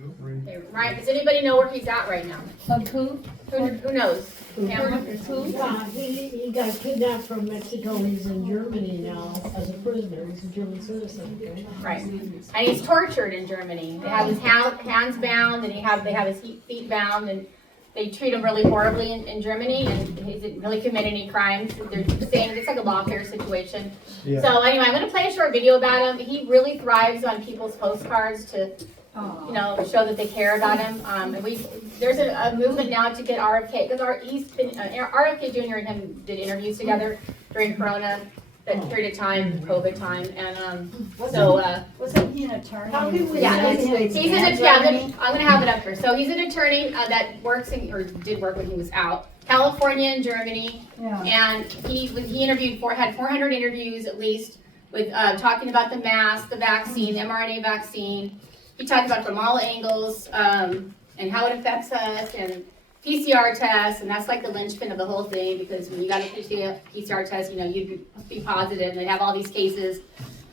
Okay, right, does anybody know where he's at right now? Who? Who knows? Pamela? Yeah, he got kidnapped from Mexico. He's in Germany now as a prisoner. He's a German citizen. Okay? Right, and he's tortured in Germany. They have his hands bound, and they have his feet bound, and they treat him really horribly in Germany, and he didn't really commit any crimes. They're saying it's like a lawfare situation. Yeah. So anyway, I'm going to play a short video about him. He really thrives on people's postcards to, show that they care about him. And there's a movement now to get RFK, because RFK Jr. and him did interviews together during Corona, that period of time, COVID time, and Wasn't he an attorney? How can we yeah, say he's an attorney. I'm gonna have it up here. So he's an attorney that works or did work when he was out, California and Germany, Yeah. and he had 400 interviews at least with talking about the mask, the vaccine, the mRNA vaccine. He talked about it from all angles and how it affects us and PCR tests, and that's like the linchpin of the whole thing, because when you got a PCR test, you'd be positive, and they have all these cases,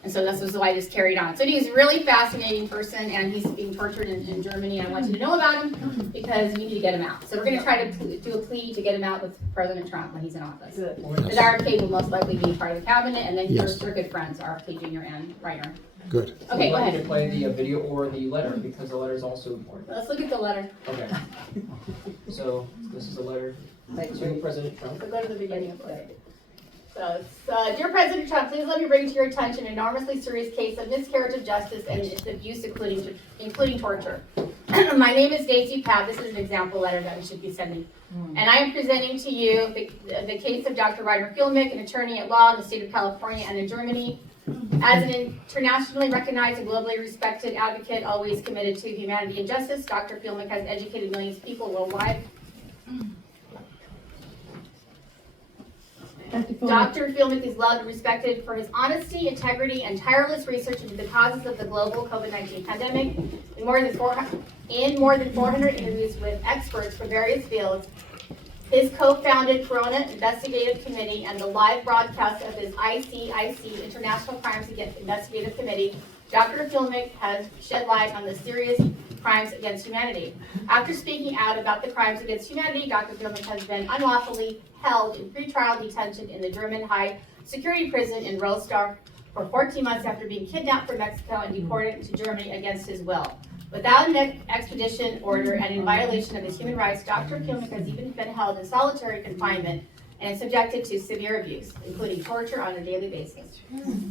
and so this was why I just carried on. So he's a really fascinating person, and he's being tortured in Germany, and I want you to know about him, because we need to get him out. So we're going to try to do a plea to get him out with President Trump when he's in office. Because RFK will most likely be part of the cabinet, and then they're good friends, RFK Jr. and Reiner. Good. Okay, go Would you like me ahead. to play the video or the letter, because the letter is also important. Let's look at the letter. Okay. So this is a letter to President Trump. So go to the beginning of it. So it's, Dear President Trump, please let me bring to your attention an enormously serious case of miscarriage of justice and its abuse, including torture. My name is Daisy Papp. This is an example letter that we should be sending. And I am presenting to you the case of Dr. Reiner Filmick, an attorney at law in the state of California and in Germany. As an internationally recognized and globally respected advocate, always committed to humanity and justice, Dr. Filmick has educated millions of people worldwide. Dr. Filmick is loved and respected for his honesty, integrity, and tireless research into the causes of the global COVID-19 pandemic. In more than 400 interviews with experts from various fields, his co-founded Corona Investigative Committee and the live broadcast of his ICIC, International Crimes Against Investigative Committee, Dr. Filmick has shed light on the serious crimes against humanity. After speaking out about the crimes against humanity, Dr. Filmick has been unlawfully held in pretrial detention in the German high security prison in Rostar for 14 months after being kidnapped from Mexico and deported to Germany against his will. Without an extradition order and in violation of his human rights, Dr. Filmick has even been held in solitary confinement and is subjected to severe abuse, including torture on a daily basis.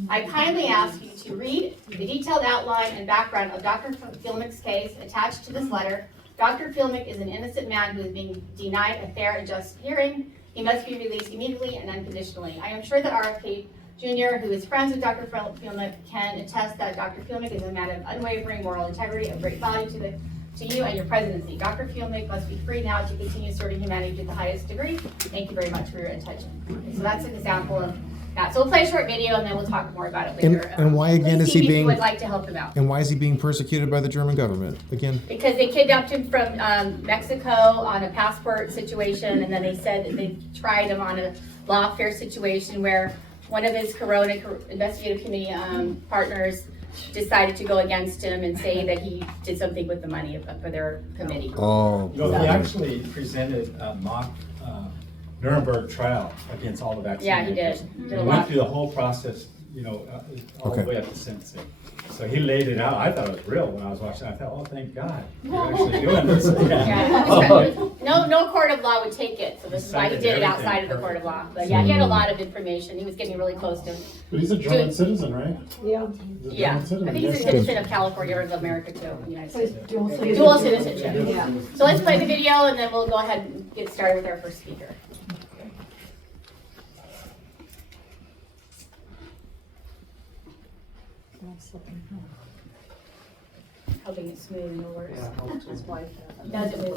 I kindly ask you to read the detailed outline and background of Dr. Filmick's case attached to this letter. Dr. Filmick is an innocent man who is being denied a fair and just hearing. He must be released immediately and unconditionally. I am sure that RFK Jr., who is friends with Dr. Filmick, can attest that Dr. Filmick is a man of unwavering moral integrity, of great value to you and your presidency. Dr. Filmick must be free now to continue serving humanity to the highest degree. Thank you very much for your attention. Okay, so that's an example of that. So we'll play a short video and then we'll talk more about it later. And why again is he being? Would like to help him out. And why is he being persecuted by the German government again? Because they kidnapped him from Mexico on a passport situation, and then they said that they tried him on a lawfare situation where one of his Corona Investigative Committee partners decided to go against him and say that he did something with the money for their committee. Oh. No, he actually presented a mock Nuremberg trial against all the vaccine Yeah, he makers. did. He a went lot. through the whole process, all the way up to sentencing. So he laid it out. I thought it was real when I was watching. I thought, oh, thank God, you're actually doing this. Yeah. No court of law would take it, so this is why he did it outside of the court of law. But yeah, he had a lot of information. He was getting really close to. But he's a German citizen, right? Yeah. He's a Yeah, German citizen. I think he's a Yes. citizen of California or of America too, in the United States. Dual Dual citizenship. Yeah. So let's play the video and then we'll go ahead and get started with our first speaker. Helping it smooth and no worse. His wife. Does it move?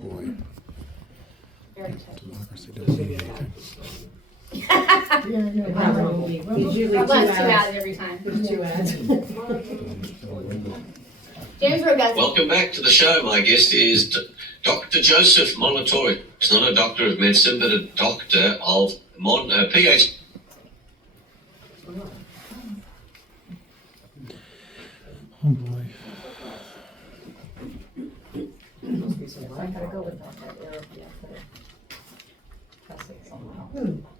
Boy, Very touchy. democracy doesn't mean anything. He's usually God bless, 2 ads every time. There's 2 ads. James Roguski. Welcome back to the show. My guest is Dr. Joseph Molitori. He's not a doctor of medicine, but a doctor of PhD. I gotta go with that arrow, yeah, but that's it somehow.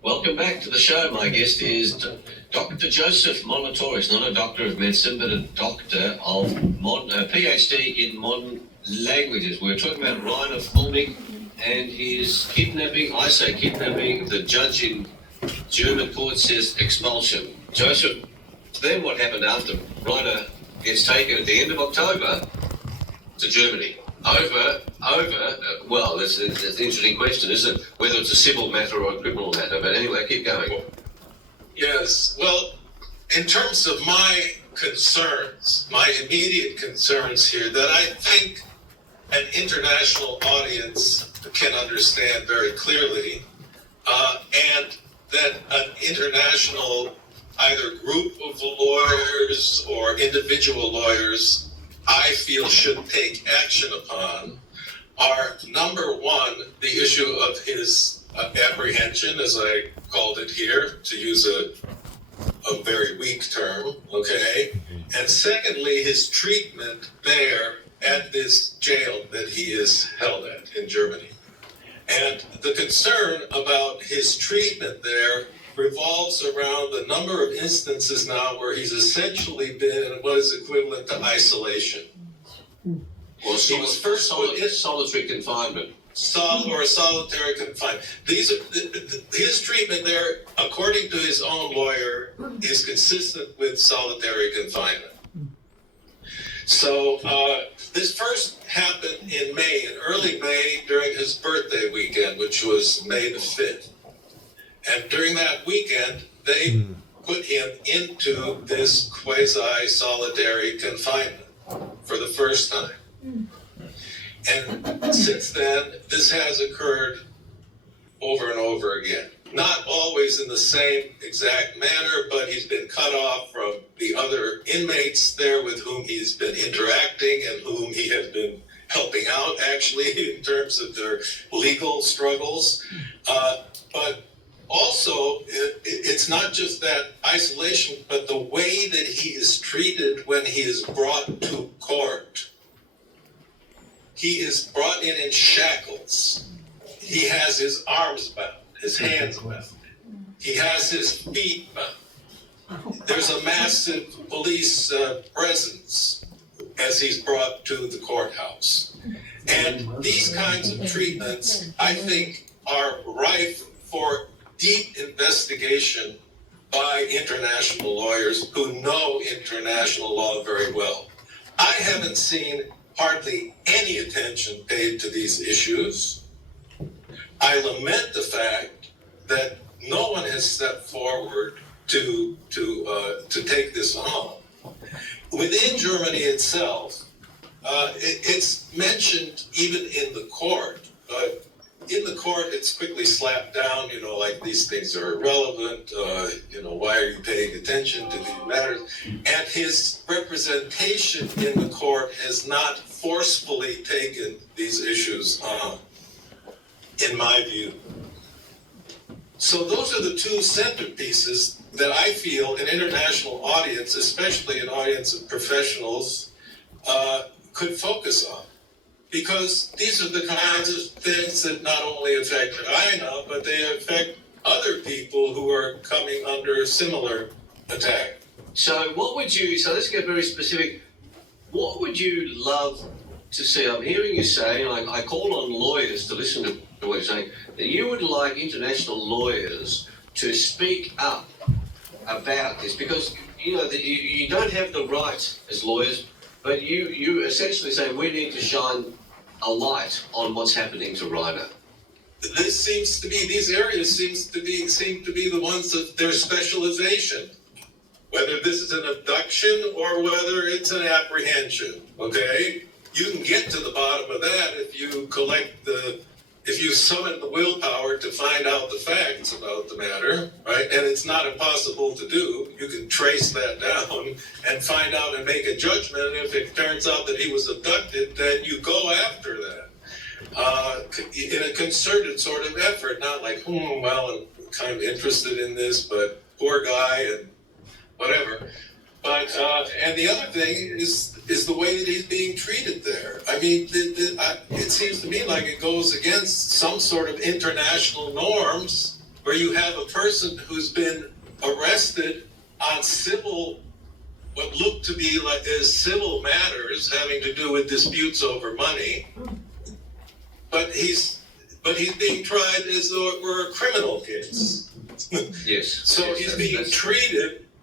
Welcome back to the show. My guest is Dr. Joseph Molatoris, not a doctor of medicine, but a doctor of PhD in modern languages. We're talking about Reiner Fulmig and his kidnapping. I say kidnapping. The judge in German court says expulsion. Joseph, then what happened after Reiner gets taken at the end of October to Germany? Well, that's an interesting question, isn't it? Whether it's a civil matter or a criminal matter. But anyway, keep going. Yes, well, in terms of my concerns, my immediate concerns here, that I think an international audience can understand very clearly, and that an international either group of lawyers or individual lawyers I feel should take action upon are, number one, the issue of his apprehension, as I called it here, to use a very weak term, okay? And secondly, his treatment there at this jail that he is held at in Germany. And the concern about his treatment there revolves around the number of instances now where he's essentially been in what is equivalent to isolation. Well, He was first put in solitary confinement. or solitary confinement. His treatment there, according to his own lawyer, is consistent with solitary confinement. So this first happened in May, in early May, during his birthday weekend, which was May the 5th. And during that weekend, they put him into this quasi-solitary confinement for the first time. And since then, this has occurred over and over again. Not always in the same exact manner, but he's been cut off from the other inmates there with whom he's been interacting and whom he has been helping out, actually, in terms of their legal struggles. But also, it's not just that isolation, but the way that he is treated when he is brought to court. He is brought in shackles. He has his arms bound, his hands bound. He has his feet bound. There's a massive police presence as he's brought to the courthouse. And these kinds of treatments, I think, are rife for deep investigation by international lawyers who know international law very well. I haven't seen hardly any attention paid to these issues. I lament the fact that no one has stepped forward to take this on. Within Germany itself, it's mentioned even in the court, but in the court it's quickly slapped down, like these things are irrelevant, why are you paying attention to these matters? And his representation in the court has not forcefully taken these issues on, in my view. So those are the two centerpieces that I feel an international audience, especially an audience of professionals, could focus on. Because these are the kinds of things that not only affect Aina, but they affect other people who are coming under similar attack. So let's get very specific. What would you love to see? I'm hearing you say, I call on lawyers to listen to what you're saying, that you would like international lawyers to speak up about this, because you don't have the right as lawyers, but you essentially say we need to shine a light on what's happening to Reiner. These areas seem to be the ones of their specialization. Whether this is an abduction or whether it's an apprehension, okay? You can get to the bottom of that if you summon the willpower to find out the facts about the matter, right? And it's not impossible to do. You can trace that down and find out and make a judgment. And if it turns out that he was abducted, then you go after that in a concerted sort of effort, not like, I'm kind of interested in this, but poor guy and whatever. But and the other thing is the way that he's being treated there. I mean, it seems to me like it goes against some sort of international norms where you have a person who's been arrested on civil, what look to be like as civil matters having to do with disputes over money. But he's being tried as though it were a criminal case. Yes. So yes,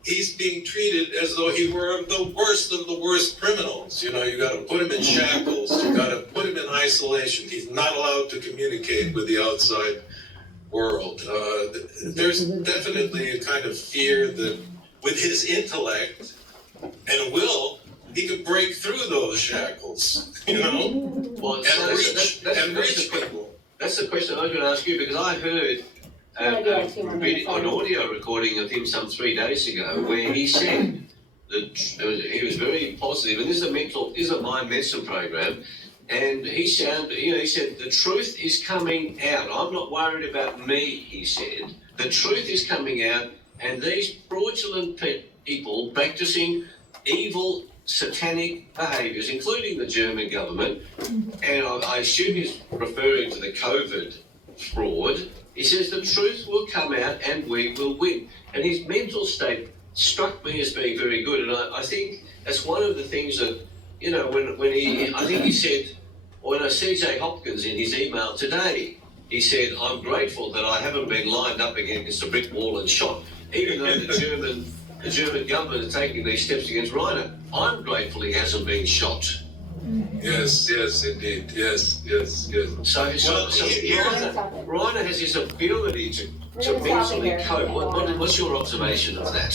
he's being treated as though he were the worst of the worst criminals. You know, you gotta put him in shackles, you gotta put him in isolation. He's not allowed to communicate with the outside world. There's definitely a kind of fear that with his intellect and will, he could break through those shackles, you know, Well, and reach people. That's the question I was going to ask you, because I heard an audio recording of him some 3 days ago where he said that he was very positive, and this is a mind medicine program, and he said the truth is coming out. I'm not worried about me, he said. The truth is coming out, and these fraudulent people practicing evil satanic behaviours, including the German government, and I assume he's referring to the COVID fraud. He says the truth will come out and we will win. And his mental state struck me as being very good, and I think that's one of the things that, you know, when he said, when CJ Hopkins in his email today, he said, I'm grateful that I haven't been lined up against a brick wall and shot, even though the German government are taking these steps against Reiner. I'm grateful he hasn't been shot. Yes, indeed. Yes. So Reiner has this ability to mentally cope. What's your observation of that?